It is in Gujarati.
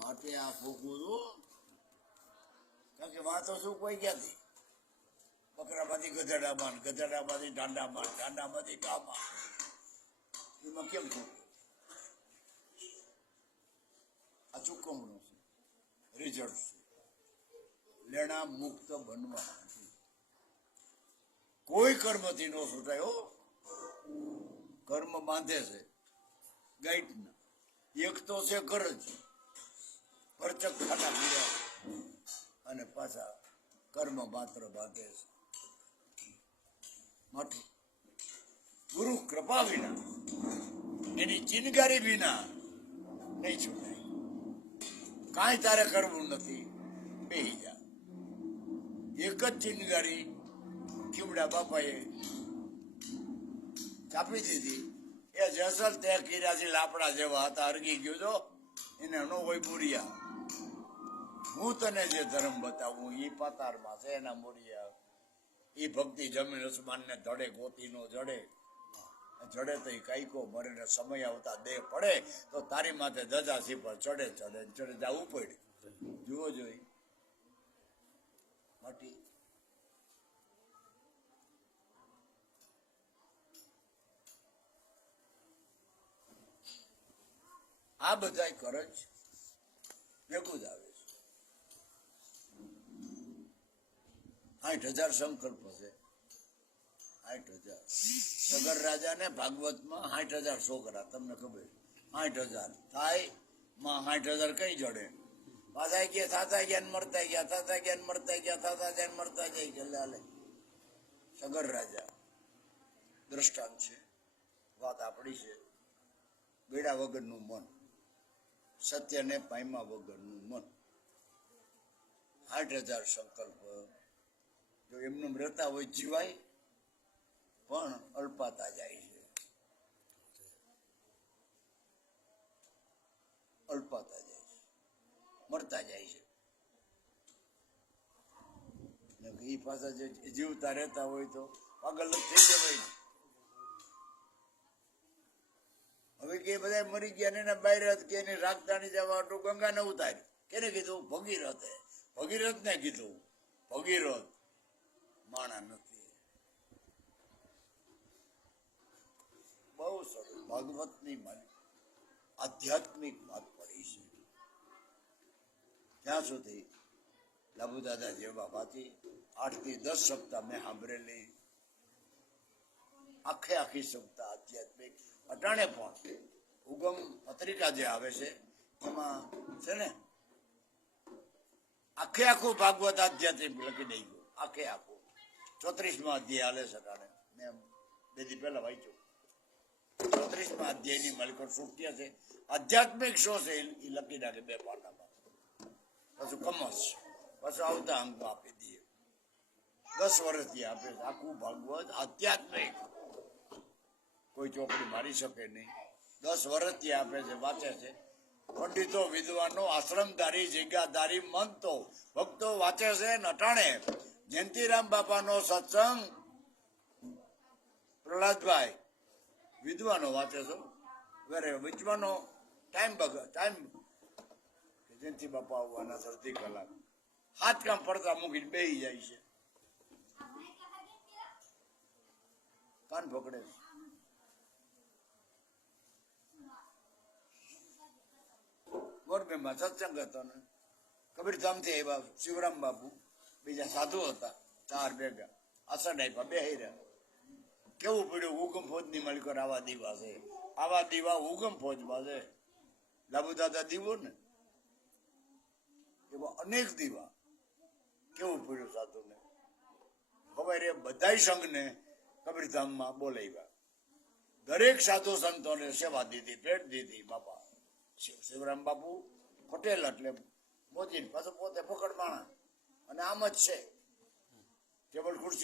માટે આ ફૂકવું છું, કારણ કે વાંચો શું કોઈ ક્યાંથી બકરામાંથી ગધેડામાં, ગધેડામાંથી ટાંડામાં, ટાંડામાંથી ગામાં, એમાં કેમ ફૂકવું? આ ચૂકવણું છે, રિઝલ્ટ છે. લેણા મુક્ત બનવા કોઈ કર્મથી ન છૂટાય. કર્મ બાંધે છે ગાઈટના, એક તો છે ગરજ, પરચક ખાટા પીડા, અને પાછા કર્મ માત્ર બાંધે છે. માટે ગુરુ કૃપા વિના, એની ચિનગારી વિના નહીં છૂટાય. કાંઈ તારે કરવું નથી, બેહી જા. એક જ ચિનગારી કીવડા બાપાએ ચાપી દીધી. એ જસલ તે કિરાજી લાપડા જેવા હતા, અરગી ગયો તો એને નો હોય બુરિયા. હું તને જે ધર્મ બતાવું એ પાતારમાં છે એના બુરિયા. એ ભક્તિ જમીન અસમાનને ધડે ગોતી નો જડે, જડે તો એ કાઈકો મરે ને સમય આવતા દેહ પડે તો તારી માથે ધજા પર ચડે ચડે ચડે જવું પડે. જુઓ જોઈ માટી આ બધા કરજ ભેગું જ આવે છે. 60,000 સંકલ્પ છે. 60,000 સગર રાજા ને ભાગવતમાં 60,000 છોકરા, તમને ખબર 60,000 થાય માં 60,000 કઈ જડે? પાછા ગયા થાતા ગયા મરતા ગયા, થાતા ગયા મરતા ગયા, થાતા ગયા મરતા જાય. સગર રાજા દ્રષ્ટાંત છે, વાત આપણી છે. બેડા વગરનું મન, સત્યને પામ્યા વગરનું મન. 60,000 સંકલ્પ જો એમનું રહેતા હોય જીવાય, પણ અલ્પાતા જાય છે. અલ્પાતા જાય છે, મળતા જાય છે. એ પાછા જે જીવતા રહેતા હોય તો પાગલ થઈ જવાય. હવે કે બધા મરી ગયા ને એના બહાર કે એને રાખતાની જવા ગંગા ને ઉતારી. કેને કીધું? ભગીરથે. ભગીરથ ને કીધું. ભગીરથ માણા નથી. બહુ સરસ ભાગવતની આધ્યાત્મિક વાત પડી છે. ત્યાં સુધી લાભુ દાદા જેવા વાતી 8 થી 10 સપ્તાહ મેં સાંભળેલી. આખી સપ્તાહ આધ્યાત્મિક. અટાણે પણ ઉગમ પત્રિકા જે આવે છે એમાં છે ને આખું ભાગવત આધ્યાત્મિક લખી દઈ ગયું. આખું 34મા અધ્યાય હાલે છે. અટાણે મેં 2 દી પહેલા વાંચ્યું. 34મા અધ્યાયની માલિકો સુટ્યા છે. આધ્યાત્મિક શો છે એ લખી નાખે 2 પાનામાં. પછી કમસ પછી આવતા અંક આપી દઈએ. 10 વર્ષથી આપે છે આખું ભાગવત આધ્યાત્મિક. કોઈ ચોપડી મારી શકે નહીં. 10 વર્ષથી આપે છે, વાંચે છે. પંડિતો, વિદ્વાનો, આશ્રમધારી, જગ્યાધારી, મંતો, ભક્તો વાંચે છે. નટાણે જયંતિરામ બાપાનો સત્સંગ પ્રહલાદભાઈ વિદ્વાનો વાંચે છે. વેરે વિચવાનો ટાઈમ જયંતિ બાપા આવવાના 30 કલાક 7 કામ પડતા મૂકીને બેસી જાય છે. કાન પકડે છે. મોરબીમાં સત્સંગ હતો ને કબીરધામથી આવ્યા શિવરામ બાપુ, બીજા સાધુ હતા 4 ભેગા. આસન આપ્યા, બેહી રહ્યા. કેવું પડ્યું? ઉગમ ફોજની માલિકો આવા દીવા છે. આવા દીવા ઉગમ ફોજમાં છે. લાભુ દાદા દીવો ને એવા અનેક દીવા. કેવું પડ્યું સાધુને? ખબર એ બધા સંઘને કબીરધામમાં બોલાવ્યા. દરેક સાધુ સંતોને સેવા દીધી, ભેટ દીધી. બાપા શિવરામ બાપુ પટેલ એટલે મોદી પાછો પોતે ફકડ માણા, અને આમ જ છે. ટેબલ ખુરશી